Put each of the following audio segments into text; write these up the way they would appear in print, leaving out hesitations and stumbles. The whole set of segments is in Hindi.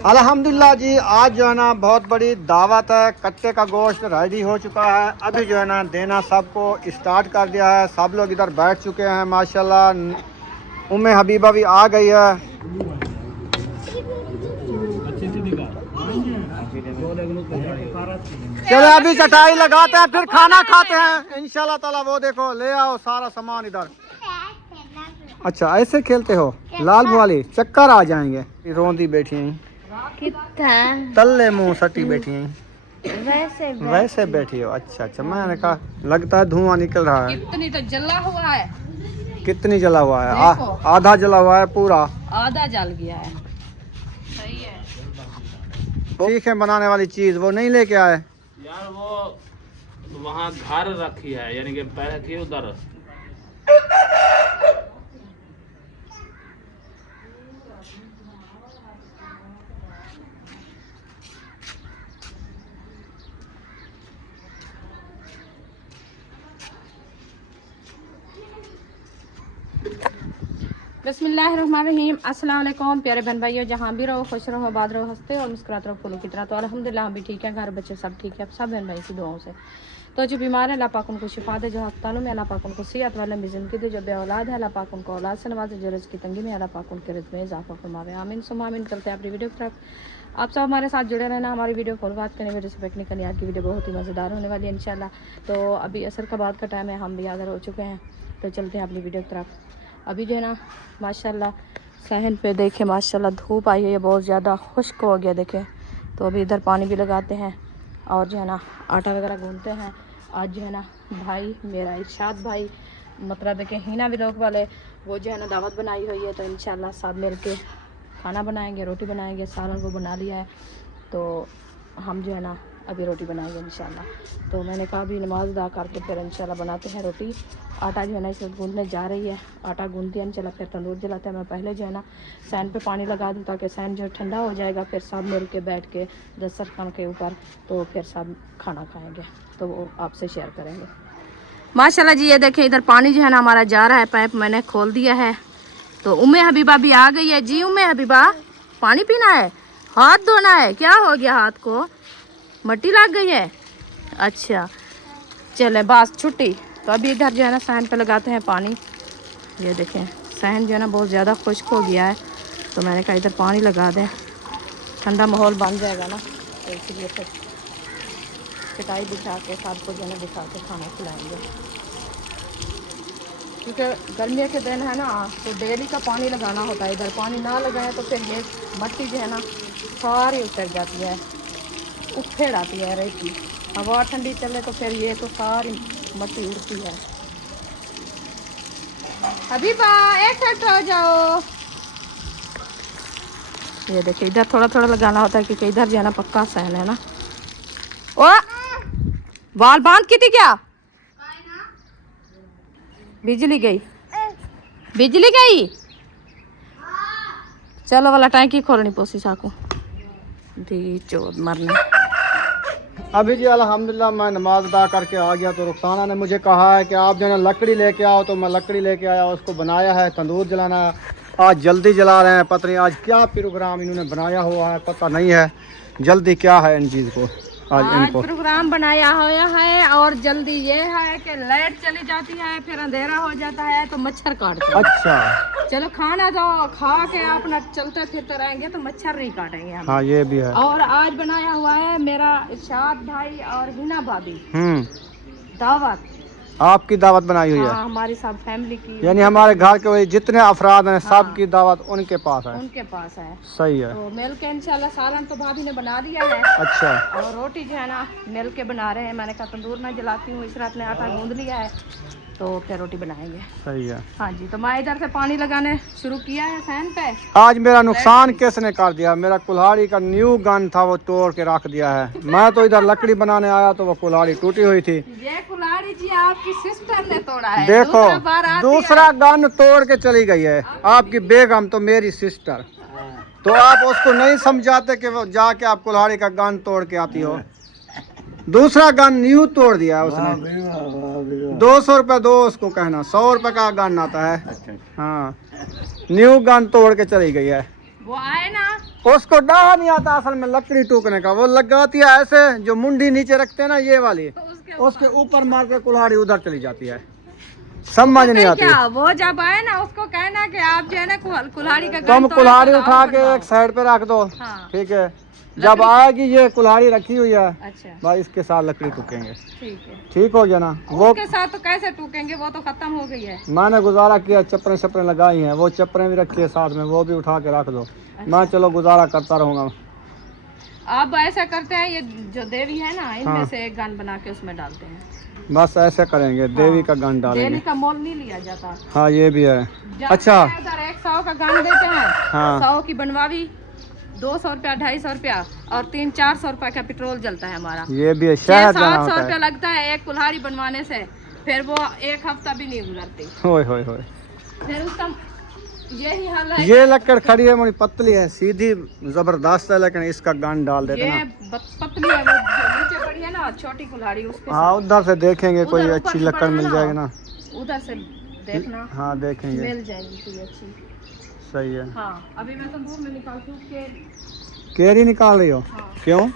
अल्हम्दुलिल्लाह जी, आज जो है ना बहुत बड़ी दावत है। कट्टे का गोश्त रेडी हो चुका है। अभी जो है ना देना सबको स्टार्ट कर दिया है। सब लोग इधर बैठ चुके हैं माशाल्लाह। उम्मे हबीबा भी आ गई है। चलो अभी चटाई लगाते हैं, फिर खाना खाते हैं इंशाल्लाह ताला। वो देखो ले आओ सारा सामान इधर। अच्छा ऐसे खेलते हो लाल वाली, चक्कर आ जाएंगे। रोंदी बैठी हैं, तल्ले मुंह सटी बैठी हैं। वैसे बैठी हो? अच्छा अच्छा, मैंने कहा लगता है धुआं निकल रहा है। कितनी तो जला हुआ है। कितनी जला हुआ है? आधा जला हुआ है, पूरा आधा जल गया है। सही है। चीखें बनाने वाली चीज वो नहीं लेके आए यार, वो वहाँ घर रखी है, यानी कि पहले थी उधर। बिस्मिल्लाहिर्रहमानिर्रहीम। अस्सलाम वालेकुम प्यारे बहन भाइयों, जहाँ भी रहो खुश रहो, आबाद रहो, हंसते और मुस्कुराते रहो फूलों की तरह। तो अल्हम्दुलिल्लाह हम भी ठीक है, घर बच्चे सब ठीक है, सब बहन भाई की दुआओं से। तो जो बीमार है अल्लाह पाक उनको शिफा दे, जो अस्पतालों में अल्लाह पाक उनको सेहत वाले में ज़िंदगी दे, जो बे औलाद है अल्लाह पाक उनको औलाद से नवाजे, जो रिज़्क़ की तंगी में अल्लाह पाक उनके रिज़्क़ में इजाफा फरमावे। आमीन सुम्मा आमीन। करते हैं अपनी वीडियो की तरफ। आप सब हमारे साथ जुड़े रहना, हमारी वीडियो फॉलो बात करने में रिस्पेक्ट नहीं करनी। आज की वीडियो बहुत ही मज़ेदार होने वाली है इंशाल्लाह। तो अभी असर का बाद का टाइम है, हम भी हाज़िर हो चुके हैं। तो चलते हैं अपनी वीडियो की तरफ। अभी जो है ना माशाल्लाह सहन पे देखे माशाल्लाह धूप आई है, बहुत ज़्यादा खुश्क हो गया देखे। तो अभी इधर पानी भी लगाते हैं और जो है ना आटा वगैरह गूंथते हैं। आज जो है ना भाई मेरा इरशाद भाई, मतलब है कि हीना व्लॉग वाले, वो जो है ना दावत बनाई हुई है। तो इंशाल्लाह सब मिल के खाना बनाएंगे, रोटी बनाएंगे, सालन वो बना लिया है। तो हम जो है ना अभी रोटी बनाएंगे इंशाल्लाह। तो मैंने कहा अभी नमाज अदा करके फिर इंशाल्लाह बनाते हैं रोटी। आटा जो है ना इस वक्त गूंदने जा रही है, आटा गूंदती है इंशाल्लाह, फिर तंदूर जलाते हैं। मैं पहले जो है ना सैन पे पानी लगा दूँ ताकि सैन जो ठंडा हो जाएगा, फिर सब मिल के बैठ के दस्तरखान के ऊपर तो फिर सब खाना खाएँगे, तो वो आपसे शेयर करेंगे माशाल्लाह जी। ये देखें इधर पानी जो है ना हमारा जा रहा है, पाइप मैंने खोल दिया है। तो उम्मे हबीबा भी आ गई है जी। उम्मे हबीबा पानी पीना है, हाथ धोना है, क्या हो गया हाथ को? मट्टी लग गई है? अच्छा चले बस छुट्टी। तो अभी इधर जो है ना सहन पे लगाते हैं पानी। ये देखें सहन जो है ना बहुत ज़्यादा खुश्क हो गया है, तो मैंने कहा इधर पानी लगा दें, ठंडा माहौल बन जाएगा ना। तो इसलिए फिर चटाई बिछा के सबको जो है ना बिछा के खाना खिलाएंगे, क्योंकि गर्मियों के दिन है ना तो डेली का पानी लगाना होता है। इधर पानी ना लगाए तो फिर ये मट्टी जो है ना सारी उतर जाती है, उखेड़ आती है रेती। हवा ठंडी चले तो फिर ये तो सारी मट्टी उड़ती है। अभी एक साइड हो जाओ। ये देखिए इधर थोड़ा थोड़ा लगाना होता है, क्योंकि इधर जो है ना पक्का सहन है ना। ओ बाल बांध की थी क्या? बिजली गई, बिजली गई। चलो वाला टैंकी खोलनी पोसी साकू दी चोद मरने। अभी जी अल्हम्दुलिल्लाह मैं नमाज अदा करके आ गया। तो रुखसाना ने मुझे कहा है कि आप जो है ना लकड़ी लेके आओ, तो मैं लकड़ी लेके आया, उसको बनाया है, तंदूर जलाना है। आज जल्दी जला रहे हैं, पता नहीं आज क्या प्रोग्राम इन्होंने बनाया हुआ है, पता नहीं है जल्दी क्या है इन चीज़ को। आज इनको प्रोग्राम बनाया हुआ है और जल्दी ये है कि लाइट चली जाती है, फिर अंधेरा हो जाता है तो मच्छर काटते हैं। अच्छा चलो खाना तो खा के अपना चलते फिरते रहेंगे तो मच्छर नहीं काटेंगे हम। हाँ ये भी है। और आज बनाया हुआ है मेरा इरशाद भाई और हिना भाभी दावत। आपकी दावत बनाई हुई है? हाँ, हमारी सब फैमिली की, यानी हमारे घर के वही जितने अफराद हैं सब की दावत उनके पास है। उनके पास है। सही है। तो मिल के इंशाल्लाह सालन तो भाभी ने बना दिया है। अच्छा। और रोटी जो है ना मिल के बना रहे हैं। मैंने कहा तंदूर में जलाती हूँ, इस रात ने आटा गूंद लिया है, तो फिर रोटी बनाएंगे। सही है। हाँ जी। तो मैं इधर से पानी लगाने शुरू किया है सहन पे। आज मेरा नुकसान किसने कर दिया? मेरा कुल्हाड़ी का न्यू गन था, वो तोड़ के रख दिया है। मैं तो इधर लकड़ी बनाने आया तो वो कुल्हाड़ी टूटी हुई थी। ये कुल्हाड़ी जी आपकी सिस्टर ने तोड़ा है। देखो दूसरा है। गन तोड़ के चली गई है आपकी बेगम, तो मेरी सिस्टर। तो आप उसको नहीं समझाते कि वो जाके आप कुल्हाड़ी का गन तोड़ के आती हो? दूसरा गन न्यू तोड़ दिया है उसने। 200 रुपये दो उसको, कहना 100 रुपये का गन आता है। हाँ न्यू गन तोड़ के चली गई है। वो आए ना उसको डाह नहीं आता असल में लकड़ी टूकने का, वो लगाती है ऐसे जो मुंडी नीचे रखते हैं ना ये वाली, उसके ऊपर मार के कुल्हाड़ी उधर चली जाती है, समझ नहीं आती। क्या वो जब आए ना उसको कहना कि आप जो है ना कुल्हाड़ी का तुम कुल्हाड़ी उठा के एक साइड पे रख दो, हाँ। ठीक है, जब आएगी ये कुल्हाड़ी रखी हुई है अच्छा भाई इसके साथ लकड़ी टूकेंगे, ठीक है। ठीक हो गया ना। वो उसके साथ तो कैसे टूकेंगे, वो तो खत्म हो गई है। मैंने गुजारा किया, चप्परें शप्परें लगाई हैं, वो चप्परें भी रखी है साथ में, वो भी उठा के रख दो। मैं चलो गुजारा करता रहूंगा। अब ऐसा करते हैं, ये जो देवी है ना इनमें हाँ। से एक गन बना के उसमें डालते हैं। बस ऐसे करेंगे, देवी का गन डालेंगे। देवी का मोल नहीं लिया जाता। हाँ ये भी है। जाते अच्छा हैं उधर 100 का गन देते हैं, हाँ 100 की बनवावी, 200 रुपया 250 रुपया और 300-400 रुपया का पेट्रोल जलता है हमारा। ये भी है, शहद जाना 600-700 होता रुपया है। लगता है एक कुल्हाड़ी बनवाने से, फिर वो एक हफ्ता भी नहीं गुजरती। होय होय होय। फिर उसका यही हाल है। ये लकड़ खड़ी है, मोड़ी पतली है, सीधी जबरदस्त है, लेकिन इसका गन डाल देते ये ना। पतली है, वो जो नीचे पड़ी है ना छोटी कुल्हाड़ी उसके हाँ उधर से देखेंगे कोई उधर अच्छी ऊपर लकड़ पड़ा मिल ना। जाएगी ना, उधर से देखना हाँ देखेंगे, मिल जाएगी कोई अच्छी। सही है। हाँ अभी मैं तंदूर में निकालती हूँ के। केरी निकाल रही हो? हाँ। क्यों,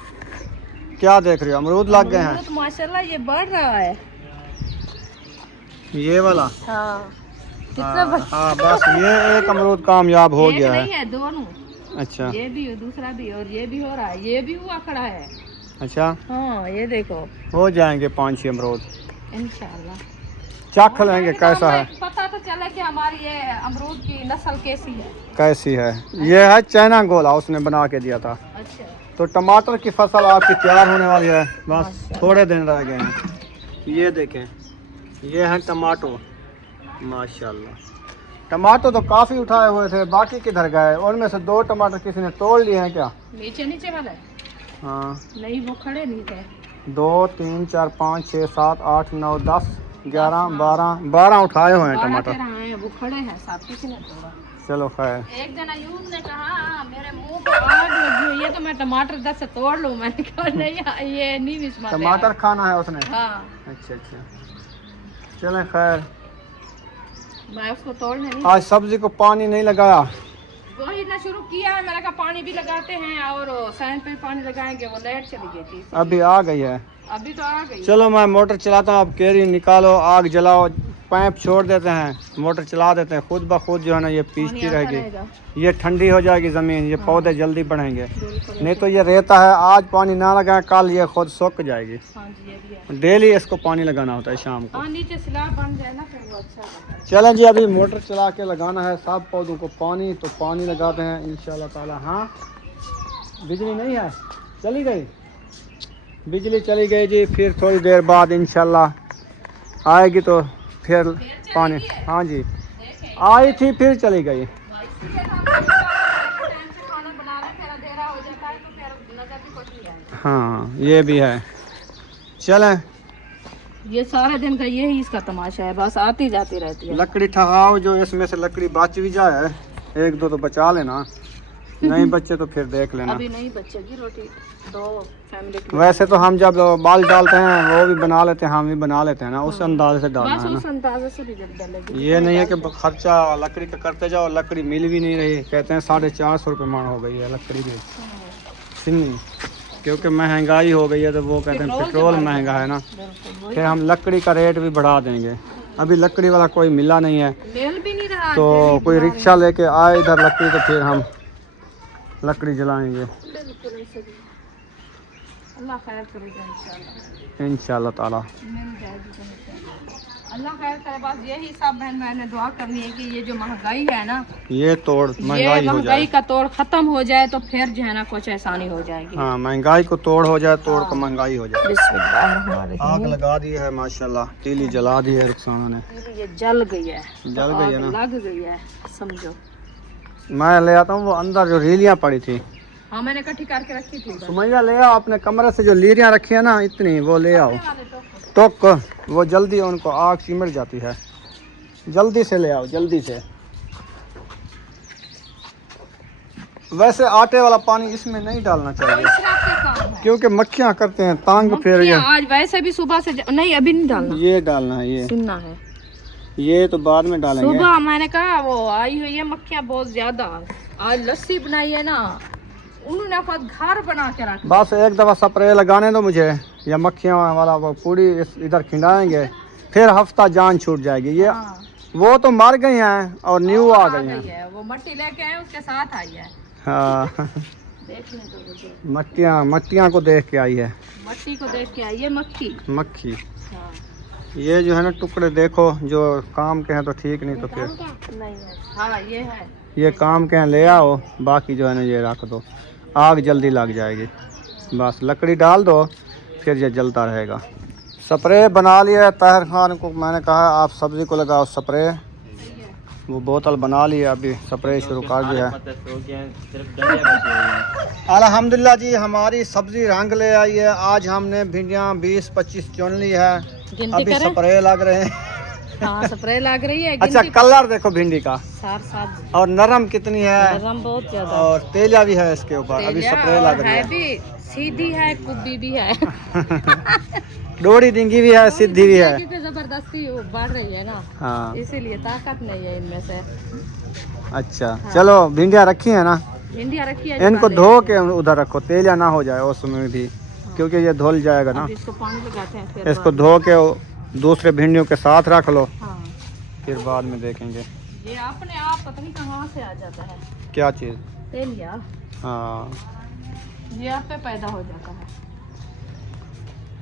क्या देख रही हो? अमरूद लग गए हैं? अमरूद माशाल्लाह ये बढ़ रहा है। ये वाला? हाँ हाँ बस ये एक अमरूद कामयाब हो एक गया नहीं है। है, दोनों। अच्छा ये भी और दूसरा भी, और ये भी हो रहा है, ये भी हुआ खड़ा है। अच्छा, हाँ ये देखो, हो जाएंगे 5-6 अमरूद, इंशाल्लाह। चख लेंगे कैसा है। पता तो चला कि हमारी ये अमरूद की नस्ल कैसी है। कैसी है? ये है चाइना गोला, उसने बना के दिया था। अच्छा तो टमाटर की फसल आपकी तैयार होने वाली है, बस थोड़े दिन रह गए हैं। ये देखें, ये है टमाटो, माशाल्लाह। टमाटो तो काफ़ी उठाए हुए थे, बाकी किधर गए? उनमें से 2 टमाटर किसी ने तोड़ लिए हैं क्या? नीचे नीचे वाले हाँ, नहीं, वो खड़े नहीं थे। 2 3 4 5 6 7 8 9 10 11 12 उठाए हुए हैं 12 टमाटर। 13 हैं, वो खड़े हैं साथ, किसी ने तोड़ा। चलो खैर। एक जना यूं ने कहा मेरे मुंह पे आग लगी हुई है तो मैं टमाटर 10 से तोड़ लूं। मैंने कहा नहीं, ये नहीं बिस्माते। टमाटर खाना है उसने? हाँ अच्छा अच्छा, चलें खैर। मैं उसको तोड़ने नहीं, आज सब्जी को पानी नहीं लगाया, वही ना शुरू किया है। मैंने कहा पानी भी लगाते हैं, और सैन पे पानी लगाएंगे, वो लाइट चली गई थी, अभी आ गई है। अभी तो आ गई। चलो मैं मोटर चलाता हूँ, आप केरी निकालो, आग जलाओ, पाइप छोड़ देते हैं, मोटर चला देते हैं, खुद ब खुद जो है ना ये पीसती रहेगी। ये ठंडी हो जाएगी ज़मीन, ये पौधे जल्दी बढ़ेंगे। नहीं तो ये रहता है, आज पानी ना लगाए कल ये खुद सूख जाएगी। हाँ जी ये भी है। डेली इसको पानी लगाना होता है शाम को। हाँ नीचे स्लैब बन जाए ना फिर वो अच्छा रहता है। चलें जी, अभी मोटर चला के लगाना है सब पौधों को पानी, तो पानी लगाते हैं इंशाल्लाह ताला। हाँ बिजली नहीं है, चली गई बिजली, चली गई जी। फिर थोड़ी देर बाद इंशाल्लाह आएगी तो फिर पानी। हाँ जी आई थी फिर चली गई। हाँ ये भी है। चलें, ये सारे दिन का यही इसका तमाशा है, बस आती जाती रहती है। लकड़ी ठहाओ, जो इसमें से लकड़ी बच भी जाए 1-2 तो बचा लेना, नहीं बच्चे तो फिर देख लेना। अभी नहीं बचेगी रोटी, 2 फैमिली की। वैसे तो हम जब बाल डालते हैं वो भी बना लेते हैं, हम भी बना लेते हैं ना, उस अंदाजे से डालना बस है उस ना। अंदाजे से भी जब डालेगी। ये नहीं है कि खर्चा लकड़ी का करते जाओ, लकड़ी मिल भी नहीं रही। कहते हैं 450 रुपये मन हो गई है लकड़ी की सिन्नी, क्योंकि महंगाई हो गई है, तो वो कहते हैं पेट्रोल महंगा है ना, फिर हम लकड़ी का रेट भी बढ़ा देंगे। अभी लकड़ी वाला कोई मिला नहीं है, मेल भी नहीं रहा, तो कोई रिक्शा लेके आए इधर लकड़ी, तो फिर हम लकड़ी जलाएंगे बिल्कुल ऐसे भी। अल्लाह खैर करेगा इंशाल्लाह, इंशाल्लाह ताला। मिल जाएगी तो इंशाल्लाह। अल्लाह खैर करे, बस यही सब बहन बहनें दुआ करनी है कि ये जो महंगाई है ना, ये तोड़ ये महंगाई हो महंगाई जाए। का तोड़ खत्म हो जाए तो फिर जो है ना कुछ आसानी हो जाएगी। हाँ महंगाई को तोड़ हो जाए, तोड़ को महंगाई हो जाए। बिस्मिल्लाह, आग लगा दी है माशाल्लाह, तीली जला दी है रुखसाना ने। ये जल गई है, जल गई है ना, लग गई है समझो। मैं ले आता हूँ वो अंदर जो रीलियाँ पड़ी थी। हाँ मैंने इकट्ठी करके रखी थी उधर। सुमैया ले आओ अपने कमरे से, जो लीरियाँ रखी है ना इतनी, वो ले आओ। वाले तो तो वो जल्दी उनको आग चिमट जाती है, जल्दी से ले आओ जल्दी से। वैसे आटे वाला पानी इसमें नहीं डालना चाहिए, इसराफ का काम है। क्योंकि मक्खियाँ करते हैं तांग, फिर ये आज वैसे भी सुबह से नहीं, अभी नहीं डालना, ये डालना है, ये सुनना है। ये तो बाद में डालेंगे। सुबह मैंने कहा वो आई हुई है मक्खियाँ बहुत ज्यादा। आज लस्सी बनाई है ना, उन्होंने खुद घर बना के रखा। बस एक दफ़ा स्प्रे लगाने दो मुझे, या मक्खियाँ वाला वो पूरी इधर खिंडाएंगे, फिर हफ्ता जान छूट जाएगी। ये हाँ। वो तो मर गई हैं और न्यू आ गई हैं। है वो मट्टी लेके आए उसके साथ आई है। हाँ देखने तो मुझे मट्टियाँ को देख के आई है, मट्टी को देख के आई है मक्खी। मक्खी। हाँ। ये जो है ना टुकड़े देखो, जो काम के हैं तो ठीक, नहीं तो फिर नहीं है। हाँ ये है। ये काम के हैं ले आओ, बाकी जो है ना ये रख दो, आग जल्दी लग जाएगी। बस लकड़ी डाल दो, फिर ये जलता रहेगा। स्प्रे बना लिया ताहिर खान को, मैंने कहा आप सब्ज़ी को लगाओ स्प्रे, वो बोतल बना लिया, अभी स्प्रे शुरू कर दिया है। अल्हम्दुलिल्लाह जी हमारी सब्ज़ी रंग ले आई है। आज हमने भिंडियाँ 20-25 चुन ली है, अभी स्प्रे लग रहे हैं। हाँ स्प्रे लग रही है। अच्छा कलर देखो भिंडी का, साफ और नरम कितनी है, नरम बहुत ज्यादा, और तेलिया भी है इसके ऊपर, अभी स्प्रे लग रही है। भी सीधी है, कुब्बी भी है। डोरी डिंगी भी है, सीधी भी है, क्योंकि जबरदस्ती बढ़ रही है ना, हाँ इसीलिए ताकत नहीं है इनमें से। अच्छा चलो भिंडियाँ रखी है ना, भिंडियाँ रखी है, इनको धो के उधर रखो, तेलिया ना हो जाए उसमें भी, क्योंकि ये धुल जाएगा ना। इसको पानी लगाते हैं फिर इसको धो के दूसरे भिंडियों के साथ रख लो, हाँ। फिर बाद में देखेंगे। ये अपने आप पता नहीं कहाँ से आ जाता है क्या चीज़? तेलिया, हाँ ये आप पे पैदा हो जाता है।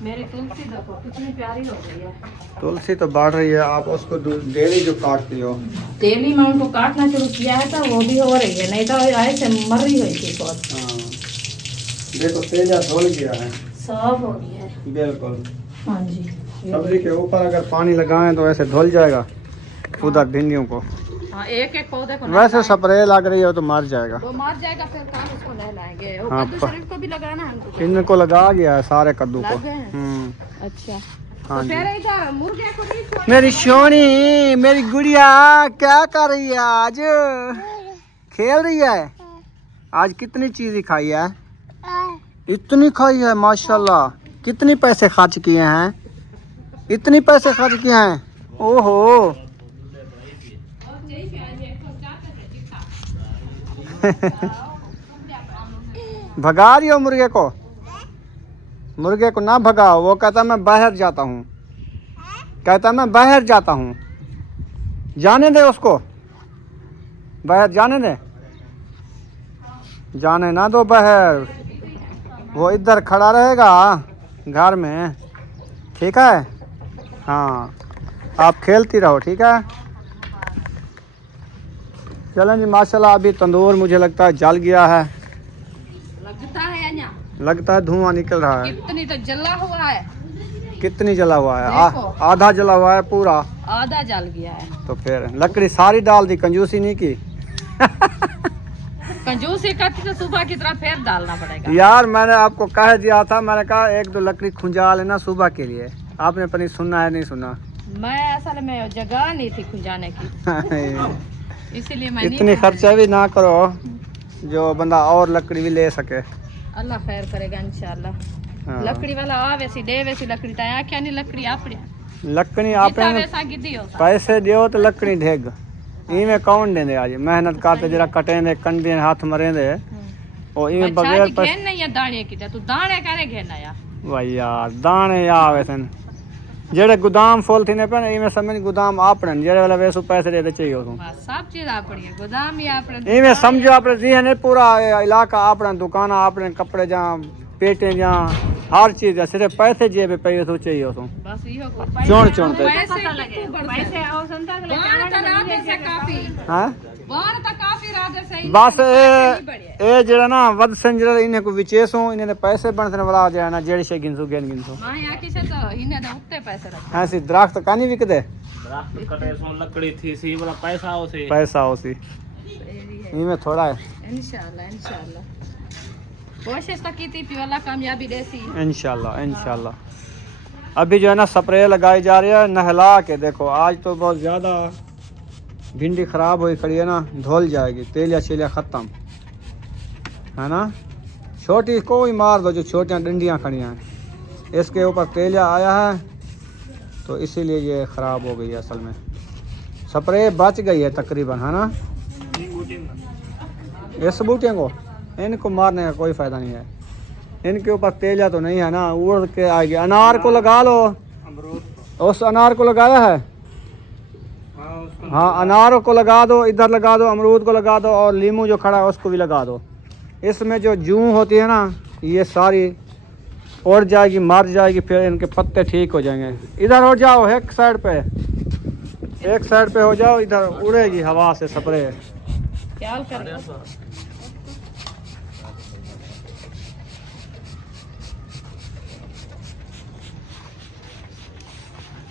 मेरी तुलसी देखो कितनी प्यारी हो गई है। तुलसी तो बढ़ रही है, आप उसको डेली जो काटती हो। तेली में उनको काटना शुरू किया है तो वो भी हो रही है, नहीं तो ऐसे मर रही हुई थी बहुत। हाँ देखो तेलिया धुल गया है, सब हो गई है। बिल्कुल। हाँ जी। सब्जी के ऊपर अगर पानी लगाएं तो ऐसे धुल जाएगा उधर भिंडियों को। हाँ एक एक पौधे को वैसे स्प्रे लग रही है तो मर जाएगा, वो मर जाएगा, फिर कल उसको नहलाएंगे। वो हाँ, कद्दू शरीफ को भी लगाना है हमको। इनको लगा गया है सारे कद्दू को। लग गए हैं? अच्छा हाँ तो जी। फिर इधर मुर्गे को नहीं छोड़- मेरी सोनी, मेरी गुड़िया क्या कर रही है आज? खेल रही है। आज कितनी चीज़ खाई है? इतनी खाई है माशाल्लाह। कितनी पैसे खर्च किए हैं? इतनी पैसे खर्च किए हैं? ओहो भगा रही हो मुर्गे को? मुर्गे को ना भगाओ, वो कहता मैं बाहर जाता हूँ, कहता मैं बाहर जाता हूँ। जाने दे उसको, बाहर जाने दे, जाने ना दो बाहर, वो इधर खड़ा रहेगा घर में, ठीक है? हाँ आप खेलती रहो, ठीक है? चलें जी माशाल्लाह। अभी तंदूर मुझे लगता है जल गया है, लगता है यहाँ, लगता है धुआं निकल रहा है। कितनी तो जला हुआ है। कितनी जला हुआ है? देखो। आधा जला हुआ है पूरा। आधा जल गया है। तो फिर लकड़ी सारी डाल दी, कंजूसी नहीं की। कंजूसी करती तो सुबह की तरह फिर डालना पड़ेगा। यार मैंने आपको कह दिया था, मैंने कहा एक दो लकड़ी खुंजा लेना सुबह के लिए, आपने अपनी सुनना है, नहीं सुना। मैं असल में जगह नहीं थी खुजाने की, इसीलिए मैं इतनी नहीं। खर्चा भी ना करो जो बंदा और लकड़ी भी ले सके। अल्लाह खैर करेगा इंशाल्लाह। हाँ। लकड़ी वाला आवे सी देवे सी लकड़ी ताया क्या नहीं लकड़ी आपड़ी लकड़ी जितना आपने वैसा गिद्दी हो सा। पैसे दियो तो लकड़ी ढेग, इमें कौन देंदे? आज मेहनत करते जरा कटेंदे कंडे हाथ मरेंदे, और इमें बगैर अच्छा घेन नहीं है दाने की, तू दाने करे घेना या भाई यार दाने आवे सन जेड़े गोदाम फुल थी ने पे इमें समझ गोदाम आपने जेड़े वाला वैसू पैसे देते चाहिए हो। बस सब चीज आपड़ी है, गोदाम ही आपड़े। इमें समझो आपने जी है पूरा इलाका आपने, दुकान आपने, कपड़े जहाँ पेटे जहाँ, हर चीज है, सिर्फ पैसे जेब पे तो चाहिए हो। बस इहो को चोण चोण पे पैसे और संता के से काफी हां बाहर तक काफी राधे सही बस ए जेड़ा ना वद संजर इन्हें को विचेसो इन्हें पैसे बनने वाला जाना जेड़ी से गिनसो गिनसो मां या की से तो इने तो उतने पैसे रख ऐसी दरख्त कानी विक दे, दरख्त कटे सो लकड़ी थी सी वाला पैसा उसे पैसा उसी इनमें थोड़ा है। इंशाल्लाह इंशाल्लाह कोशिश तो की थी वाला कामयाबी देसी इंशाल्लाह इंशाल्लाह। अभी जो है ना स्प्रे लगाई जा रही है नहला के। देखो आज तो बहुत ज़्यादा भिंडी ख़राब हुई खड़ी है ना, धुल जाएगी, तेलिया शेलिया ख़त्म है ना। छोटी को ही मार दो जो छोटियाँ डंडियाँ खड़ी हैं, इसके ऊपर तेलिया आया है तो इसीलिए ये ख़राब हो गई है। असल में स्प्रे बच गई है तकरीबन, है ना। इस बूटियों को इनको मारने का कोई फायदा नहीं है। इनके ऊपर तेजा तो नहीं है ना, उड़ के आएगी। अनार को लगा लो, उस अनार को लगाया है। हाँ अनार को लगा दो, इधर लगा दो, अमरूद को लगा दो, और लीमू जो खड़ा है उसको भी लगा दो। इसमें जो जूं होती है ना, ये सारी उड़ जाएगी, मर जाएगी, फिर इनके पत्ते ठीक हो जाएंगे। इधर हो जाओ, एक साइड पे हो जाओ, इधर उड़ेगी हवा से स्प्रे। ख्याल कर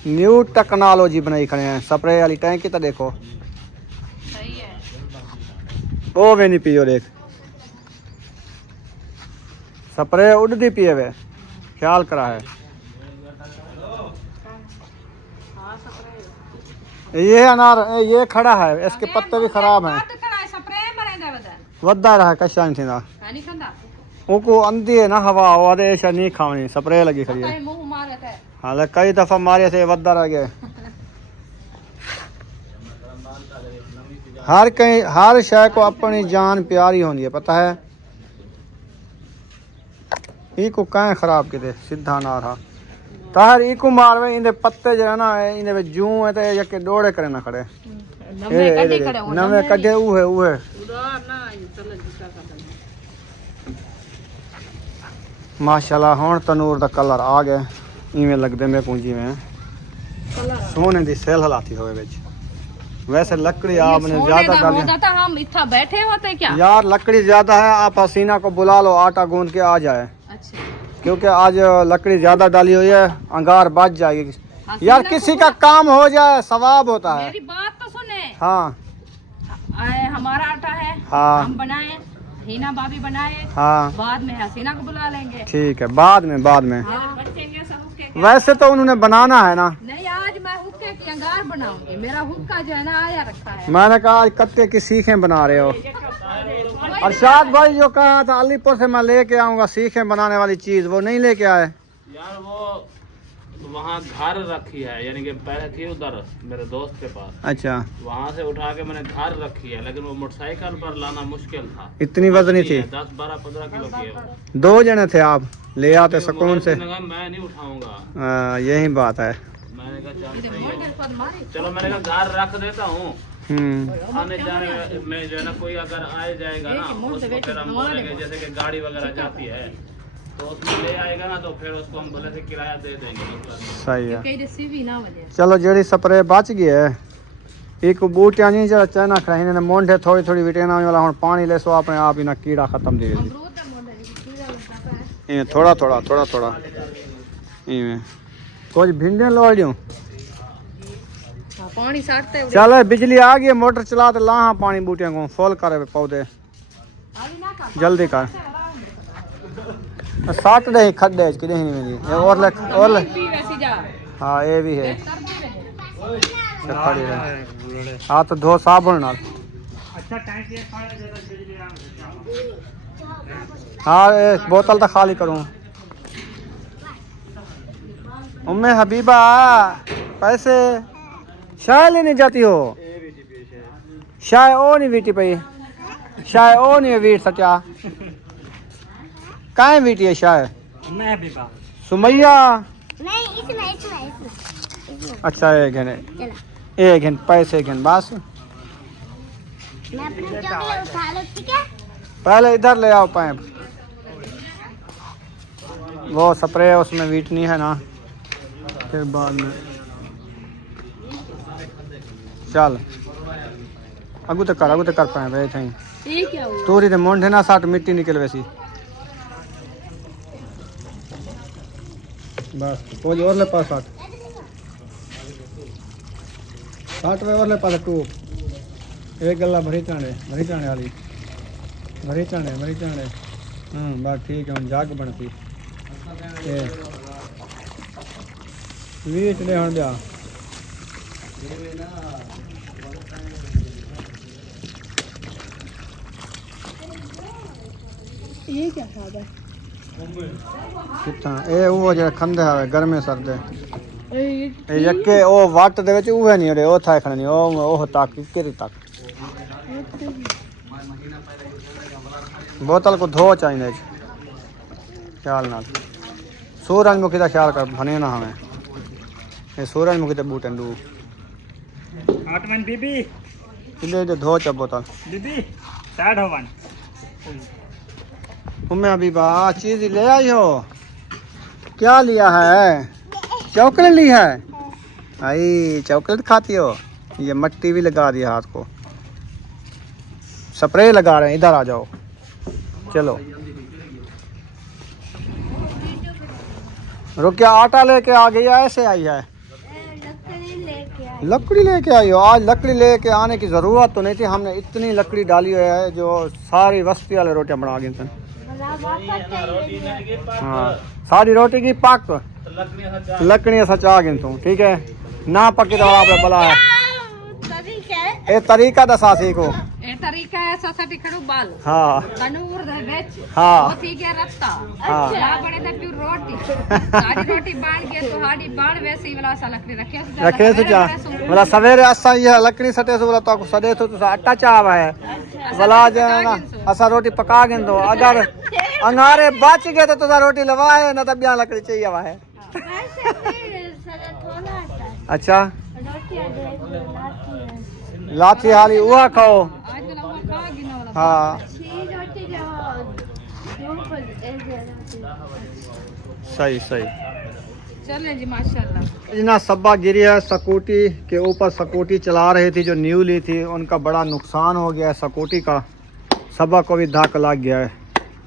न्यू टेक्नोलॉजी बनाई खड़े हैं। स्प्रे वाली टैंकी तो देखो, सही है। वो वे नहीं पियो, देख स्प्रे उड़ती पिए वे, ख्याल करा है। ये अनार ये खड़ा है, इसके पत्ते भी खराब हैं। वद्दा रहा कशा नहीं थींदा, उनको अंधी है ना हवा, और ऐसा नहीं खावनी, स्प्रे लगी खड़ी है। हाँ कई दफा मारे थे, वद्दा रह गए। हर शय को अपनी जान प्यारी होनी है, पता है। इको कहीं खराब किते सीधा ना रहा तार इको मारवे, इंदे पत्ते जो है ना, इंदे में जूं है तो यके डोड़े करे ना खड़े, नवे कड्डे उहे माशाल्लाह। हुण तनूर दा कलर आ गया, इवें लगदे मैं पूंजी में सोने दी सेल हलाती होवे विच। वैसे लकड़ी आपने ज्यादा डाली होता था, हम इतना बैठे होते क्या यार, लकड़ी ज्यादा है। आप हसीना को बुला लो, आटा गूंद के आ जाए। अच्छा, क्योंकि आज लकड़ी ज्यादा डाली हुई है, अंगार बच जाएगी। यार किसी का काम हो जाए सवाब होता है। मेरी बात तो सुने। हाँ हमारा आटा है, हाँ हम बनाए, हीना भाभी बनाए, हाँ बाद में हसीना को बुला लेंगे। ठीक है, बाद में हाँ। वैसे तो उन्होंने बनाना है ना। नहीं, आज मैं हुक्के की अंगार बनाऊंगी। मेरा हुक्का जो है ना आया रखा है। मैंने कहा आज कत्ते की सीखें बना रहे हो। अरशाद भाई जो कहा था अलीपुर से मैं लेके आऊंगा सीखें बनाने वाली चीज, वो नहीं लेके आए यार। वो वहाँ घर रखी है, यानी कि पहले थी उधर मेरे दोस्त के पास। अच्छा, वहाँ से उठा के मैंने घर रखी है, लेकिन वो मोटरसाइकिल पर लाना मुश्किल था। इतनी वजनी थी, 10, 12, 15 किलो की है वो। 2 जने थे आप, ले आते सुकून से। मैं नहीं उठाऊंगा। यही बात है। मैंने कहा चल सही है। चलो मैंने कहा घर रख देता हूँ, आने जाने में जो है ना कोई अगर आए जाएगा ना, उसको फिर हम बोलेंगे, जैसे कि गाड़ी वगैरह जाती है तो उसमें ले आएगा ना, तो फिर उसको हम भले से किराया दे देंगे। सही है। चलो जेड़ी स्प्रे बच गई है, एक बूटियां नहीं जरा चना खराई ने मोंढे थोड़ी थोड़ी विटामिन वाला हुन पानी ले सो अपने आप ही ना कीड़ा खत्म दे दे। ये थोड़ा इवें कुछ भिंडियां लोड़ दियो। पानी साटते चल बिजली आ गई, मोटर चला तो ला पानी बूटियां को फुल करे पौधे, जल्दी कर। साट दे खड्डे कि नहीं मिली और ले। हाँ ये भी है। हाँ तो धो साबुन नाल। हाँ एक बोतल तो खाली करूँ। उम्मे हबीबा पैसे शाय लेने जाती हो? शाय ओ नहीं बीटी पई, शाय ओ नहीं वीट सचा काहे बीटी है शाय? सुमैया नहीं, इसमें। अच्छा एक घन पैसे घन बस। मैं अपना चॉकलेट उठा लो, ठीक है? पहले इधर ले आओ पाइप, वो स्प्रे उसमें वीटनी है ना, फिर बाद में। चल अगू तक कर पाए थे तोरी तो मोंढे ना साट मिट्टी निकल वैसी बस। वो और ले पास साठ वे और ले पास टू एक गला भरी चाणे वाली भरी चाणे बस ठीक है। हम जाग बनती वीट ले हण जा। ये क्या खादा कितना ए वो जे खंदे है गर्मे सर्दे ए यके ओ वाट दे विच उहे नहीं रे ओ था खणनी ओ तक किरी तक बोतल को धो चाहिए ख्याल ना सूरजमुखी का ख्याल कर बने ना हमें ये सूरजमुखी के बूटे दू आठवन बीबी ले जो धो च बोतल बीबी साइड होवन तुम्हें अभी बा चीज ले आई हो क्या लिया है चॉकलेट ली है आई चॉकलेट खाती हो ये मट्टी भी लगा दी हाथ को स्प्रे लगा रहे हैं इधर आ जाओ चलो रुकिया आटा लेके आ गई ऐसे आई है लकड़ी लेके आई हो आज लकड़ी लेके आने की ज़रूरत तो नहीं थी हमने इतनी लकड़ी डाली हुई है जो सारी बस्ती वाले रोटियां बना गई थी हाँ सारी रोटी की पक लकड़ियाँ सचा गई तू ठीक है ना पकी तो आप बला है ए तरीका दसा सीखो ए तरीका है सोसाइटी खड़ू बाल हाँ तनूर दे बेच हाँ वो थी क्या रत्ता हाँ। या बड़े दा प्यूर रोटी सारी रोटी बांध के तो हाड़ी बांध वैसे ही वाला सा लकड़ी रखे तो जा बोला सवेरे असा ये लकड़ी सटे से बोला तो सदे तो आटा चाव है बोला जो है ना असा रोटी पका गिन दो अगर अंगारे बच गए तो तुझा रोटी लवाए ना तब यहाँ लकड़ी चाहिए हुआ है अच्छा लाठी हाली हुआ खाओ आज वाला वो खा गिना वाला हाँ सही सही चले जी माशाल्लाह जिना सब्बा गिरी है स्कूटी के ऊपर स्कूटी चला रही थी जो न्यू ली थी उनका बड़ा नुकसान हो गया है स्कूटी का सब्बा को भी धाक लग गया है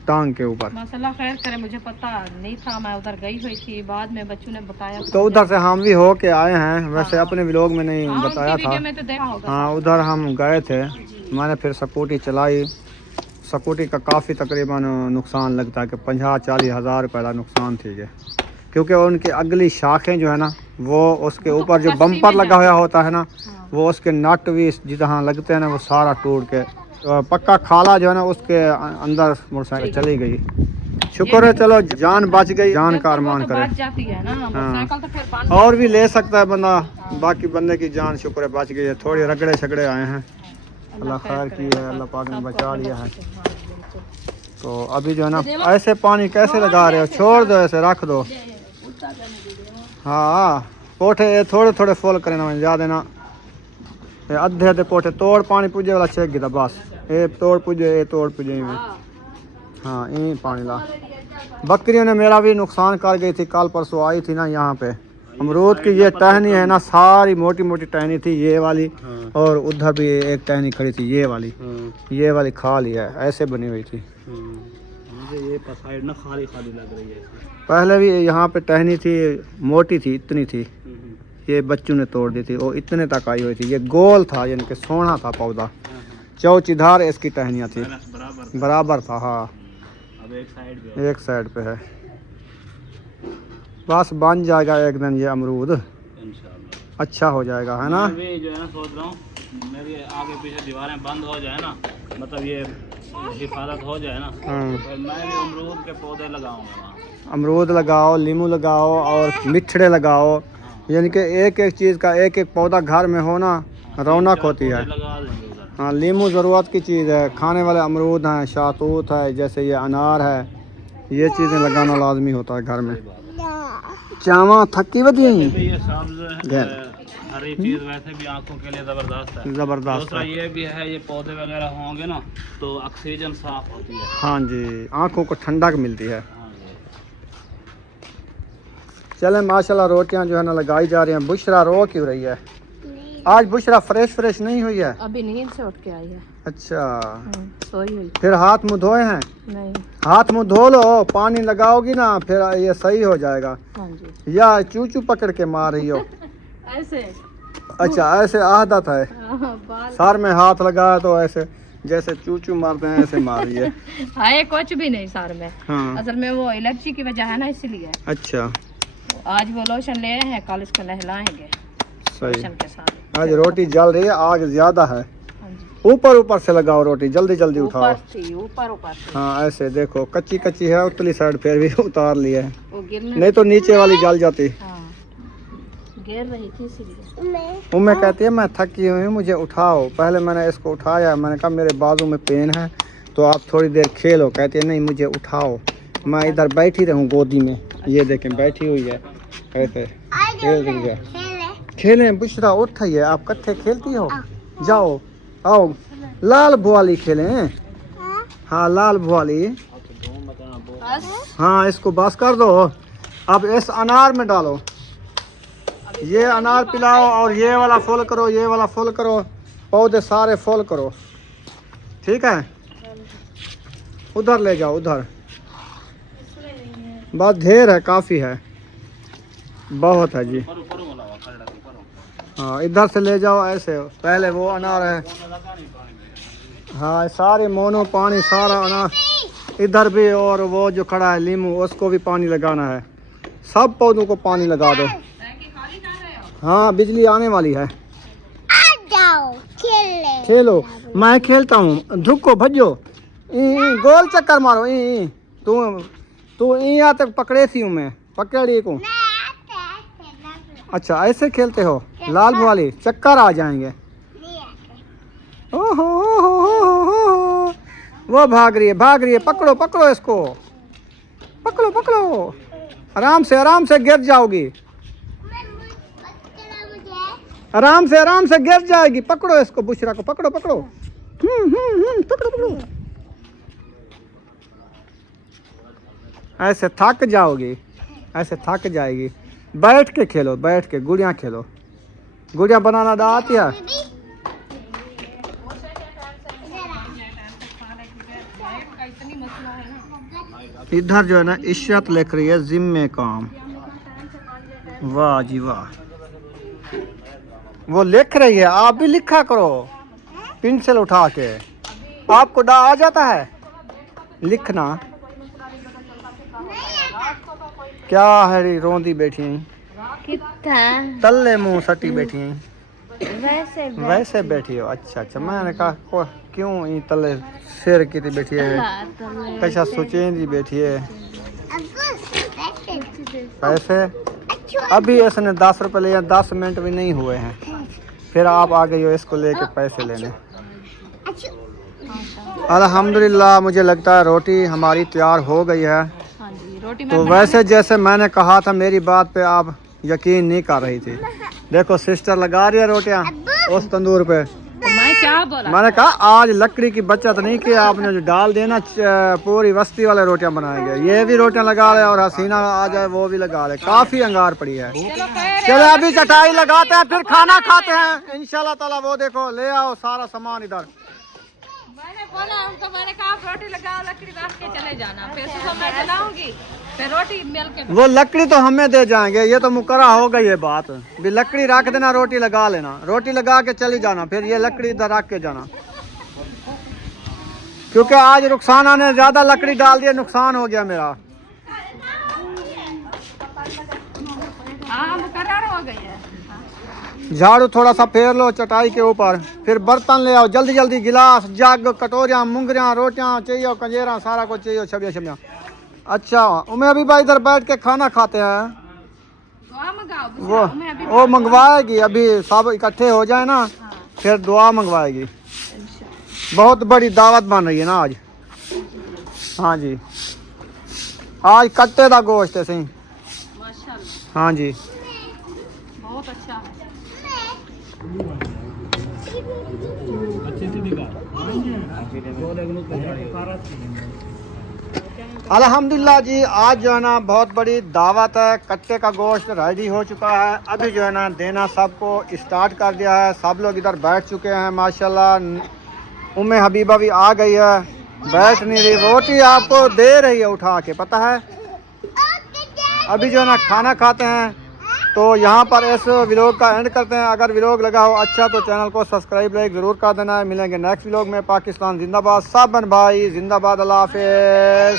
टांग के ऊपर माशाल्लाह खैर करे मुझे पता नहीं था मैं उधर गई हुई थी बाद में बच्चों ने बताया तो उधर से हम भी हो के आए हैं वैसे अपने व्लॉग में नहीं बताया उनकी था वीडियो में तो देखा होगा हाँ उधर हम गए थे मैंने फिर स्कूटी चलाई स्कूटी का काफ़ी तकरीबन नुकसान लगता है कि 50-40 हज़ार रुपये का नुकसान थी ये क्योंकि उनकी अगली शाखें जो है ना वो उसके ऊपर जो बम्पर लगा हुआ होता है ना वो उसके नट भी जहाँ लगते हैं ना वो सारा टूट के पक्का खाला जो है ना उसके अंदर मोटरसाइकिल चली गई शुक्र है चलो जान बच गई जान का अरमान करे बच जाती है ना मोटरसाइकिल तो फिर बांध और भी ले सकता है बंदा बाकी बंदे की जान शुक्र है बच गई है थोड़ी रगड़े शगड़े आए हैं अल्लाह खैर की है अल्लाह पाक ने बचा लिया है तो अभी जो है ना ऐसे पानी कैसे लगा रहे हो छोड़ दो ऐसे रख दो हाँ पोठे थोड़े थोड़े फुल करे ना ज़्यादा ना अद्धे अद्धे पोठे तोड़ पानी पुजे वाला चेक गिदा बस ये तोड़ पुजे ये तोड़ पुजे हाँ यही पानी ला बकरियों ने मेरा भी नुकसान कर गई थी कल परसों आई थी ना यहाँ पे अमरूद की ये टहनी है ना सारी मोटी मोटी टहनी थी ये वाली और उधर भी एक टहनी खड़ी थी ये वाली खा लिया है ऐसे बनी हुई थी मुझे ये साइड ना खाली खाली लग रही है पहले भी यहाँ पे टहनी थी मोटी थी इतनी थी ये बच्चों ने तोड़ दी थी वो इतने तक आई हुई थी ये गोल था यानी कि सोना था पौधा चौचीधार इसकी टहनियाँ थी बराबर था हाँ अब एक साइड पे है बस बन जाएगा एक दिन ये अमरूद इंशाल्लाह अच्छा हो जाएगा है ना मैं भी जो है ना सोच रहा हूँ मेरी आगे पीछे दीवारें बंद हो जाए ना मतलब ये हिफाजत हो जाए ना तो मैं भी अमरूद के पौधे लगाऊंगा वहाँ अमरूद लगाओ लीमू लगाओ और मिठड़े लगाओ यानी कि एक एक चीज़ का एक एक पौधा घर में हो ना रौनक होती है लगा देंगे उधर हाँ लीमू ज़रूरत की चीज़ है खाने वाले अमरूद हैं शातूत है जैसे ये अनार है ये चीज़ें लगाना लाजमी होता है घर में चावा थकी बदी ये सब्ज हरी चीज वैसे भी आंखों के लिए जबरदस्त है ज़बरदस्त दूसरा है ये भी है ये पौधे वगैरह होंगे ना तो ऑक्सीजन साफ होती है हाँ जी आँखों को ठंडक मिलती है हाँ जी। चले माशाल्लाह रोटियां जो है ना लगाई जा रही हैं बुशरा रो क्यों रही है आज बुशरा फ्रेश नहीं हुई है अभी नींद से उठ के आई है अच्छा सोई हुई फिर हाथ मुंह धोए हैं नहीं हाथ मुंह धो लो पानी लगाओगी ना फिर ये सही हो जाएगा हाँ जी या चूचू पकड़ के मार रही हो ऐसे अच्छा ऐसे आदत है बाल सर में हाथ लगाया तो ऐसे जैसे चूचू मारते हैं ऐसे मार रही है है कुछ भी नहीं सर में हाँ असल में वो एलर्जी की वजह है ना इसलिए अच्छा आज वो लोशन ले आए हैं कल इसको नहलाएंगे सही लोशन के साथ आज रोटी जल रही है आग ज्यादा है हाँ जी ऊपर से लगाओ रोटी जल्दी जल्दी उठाओ ऊपर से ऊपर से हाँ ऐसे देखो कच्ची कच्ची है उतली साइड फिर भी उतार लिया है वो गिरने नहीं तो नीचे वाली जल जाती हाँ गिर रही थी इसलिए उम्मे कहती है मैं थकी हुई हूँ मुझे उठाओ पहले मैंने इसको उठाया मैंने कहा मेरे बाजू में पेन है तो आप थोड़ी देर खेलो। कहते हैं नहीं मुझे उठाओ, मैं इधर बैठी रहूँ गोदी में। ये देखें बैठी हुई है, कहते खेल रही है। खेलें बुशरा उठाइए, आप कट्ठे खेलती हो, जाओ आओ लाल भुआली खेलें। हाँ लाल भुआली, हाँ इसको बस कर दो। अब इस अनार में डालो, ये अनार पिलाओ और ये वाला फुल करो, ये वाला फुल करो, पौधे सारे फुल करो, ठीक है। उधर ले जाओ, उधर बस ढेर है, काफ़ी है, बहुत है जी। हाँ इधर से ले जाओ ऐसे, पहले वो अनार है, हाँ सारे मोनो पानी सारा अनार इधर भी, और वो जो खड़ा है लीमू उसको भी पानी लगाना है, सब पौधों को पानी लगा दो। हाँ बिजली आने वाली है, खेलो। मैं खेलता हूँ, धुको भजो, गोल चक्कर मारो, तू यहाँ तक पकड़े थी हूँ मैं, पकड़ी को। अच्छा ऐसे खेलते हो, लाल वाली चक्कर आ जाएंगे। ओहो वो भाग रही है, पकड़ो पकड़ो इसको, पकड़ो पकड़ो, आराम से गिर जाओगी, आराम से गिर जाएगी। पकड़ो इसको, बुशरा को पकड़ो पकड़ो, पकड़ो। ऐसे थक जाओगी, ऐसे थक जाएगी। बैठ के खेलो, बैठ के गुड़िया खेलो। गुड़िया बनाना दा आती है? इधर जो है ना इशरत लिख रही है जिम्मे काम, वाह जी वाह, वो लिख रही है, आप भी लिखा करो पेंसिल उठा के। आपको डा आ जाता है लिखना? क्या है री रोंदी बैठी हैं, तल्ले मुंह सटी बैठी हैं, वैसे बैठी हो? अच्छा मैंने कहा क्यों ये तल्ले शेर की बैठी है, कैसा सोचेंदी बैठी है। पैसे अभी इसने 10 रुपये लिया, 10 मिनट भी नहीं हुए हैं, फिर आप आ गई हो इसको लेके पैसे लेने। अल्हम्दुलिल्लाह मुझे लगता है रोटी हमारी तैयार हो गई है। तो वैसे जैसे मैंने कहा था, मेरी बात पे आप यकीन नहीं कर रही थी। देखो सिस्टर लगा रही है रोटियां उस तंदूर पे। मैं क्या बोला? मैंने कहा आज लकड़ी की बचत नहीं की आपने, जो डाल देना पूरी बस्ती वाले रोटियां बनाएंगे। ये भी रोटियां लगा रहे और हसीना आ जाए वो भी लगा रहे, काफी अंगार पड़ी है। चलो अभी चटाई लगाते हैं, फिर खाना खाते हैं इंशाल्लाह ताला। वो देखो ले आओ सारा सामान इधर। मैंने बोला उनको, मैंने कहा रोटी लगाओ, लकड़ी रख के चले जाना, फिर सुबह मैं जलाऊंगी, फिर रोटी मिल के। वो लकड़ी तो हमें दे जाएंगे, ये तो मुकर्रा हो गई है बात। भी लकड़ी रख देना, रोटी लगा लेना, रोटी लगा के चली जाना, फिर ये लकड़ी इधर रख के जाना। क्योंकि आज रुखसाना ने ज्यादा लकड़ी डाल दिया, नुकसान हो गया मेरा। हाँ मुकर्रर हो गई है। झाड़ू थोड़ा सा फेर लो चटाई के ऊपर, फिर बर्तन ले आओ जल्दी जल्दी, गिलास जग कटोरियाँ मुंगरियाँ रोटियाँ चाहिए, कंजेरा सारा कुछ चाहिए, छबिया छबिया। अच्छा उमें अभी भाई इधर बैठ के खाना खाते हैं। वो मंगवाएगी, अभी सब इकट्ठे हो जाए ना, फिर दुआ मंगवाएगी। बहुत बड़ी दावत बन रही है ना आज। हाँ जी आज कट्टे का गोश्त है सही। हाँ जी बहुत अच्छा है। अल्हम्दुलिल्लाह जी आज जो है ना बहुत बड़ी दावत है, कट्टे का गोश्त रेडी हो चुका है। अभी जो है ना देना सबको स्टार्ट कर दिया है, सब लोग इधर बैठ चुके हैं माशाल्लाह। उम्मे हबीबा भी आ गई है, बैठ नहीं रही, रोटी आपको दे रही है उठा के, पता है। अभी जो है ना खाना खाते हैं, तो यहाँ पर इस व्लॉग का एंड करते हैं। अगर व्लॉग लगा हो अच्छा तो चैनल को सब्सक्राइब लाइक ज़रूर कर देना है। मिलेंगे नेक्स्ट व्लॉग में। पाकिस्तान जिंदाबाद, सब भाई जिंदाबाद, अल्लाह हाफिज़।